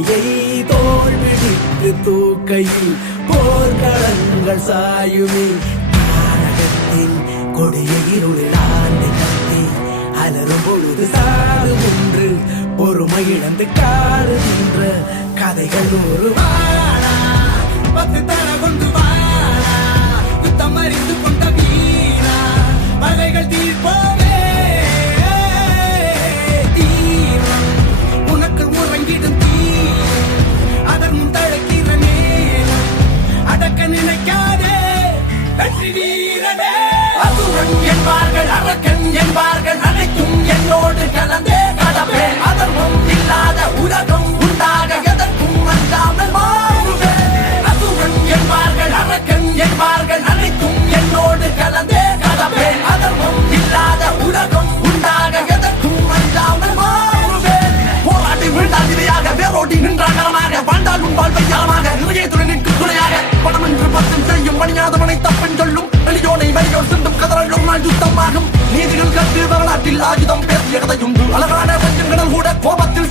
அழகியை தோல் பிடித்து தூக்கையில் போர்க்களங்கள் சாயுமே நாடகத்தின் கொடிய இருளில் ஆண்டு கட்டி அலரும் பொழுது சாடு ஒன்று பொறுமை இழந்து காடு நின்ற கதைகள் ஒரு வாழா 10 தர கொண்டு வாழா யுத்தம் அறிந்து கொண்ட வீரா வகைகள் தீர்ப்போமே தீரம் உனக்கு உறங்கிடும் தீரம் அதன் முன் தடுக்கிற நேரம் அடக்க நினைக்காதே வெற்றி வீரனே அசுரன் என்பார்கள் அரக்கன் என்பார்கள் அனைத்தும் என்னோடு கலந்தே கடப்பே அதர்மம் இல்லாத உலகம் உண்டாக எதற்கும் அஞ்சாமல் மாறுவேன் அசுரன் என்பார்கள் அரக்கன் என்பார்கள் அனைத்தும் என்னோடு கலந்தே கடப்பே அதர்மம் இல்லாத உலகம் உண்டாக எதற்கும் அஞ்சாமல் மாறுவேன் போராட்டி வீழ்ந்தால் இதையாக வேரோடி நின்றாகரமாக வாழ்ந்தாலும் வாழ்வை யாரமாக நிறைய துணைக்கு துணையாக பணம் என்று பக்கம் செய்யும் மணியாதவனை தப்பன் சொல்லும் வெளியோனை வலியோர் சிந்தும் கதறலும் நாள் யுத்தமாகும் நீதிகள் கட்டு வரலாற்றில் ஆயுதம் பேசிய கதையுண்டு அழகான வஞ்சங்கள் கூட கோபத்தில்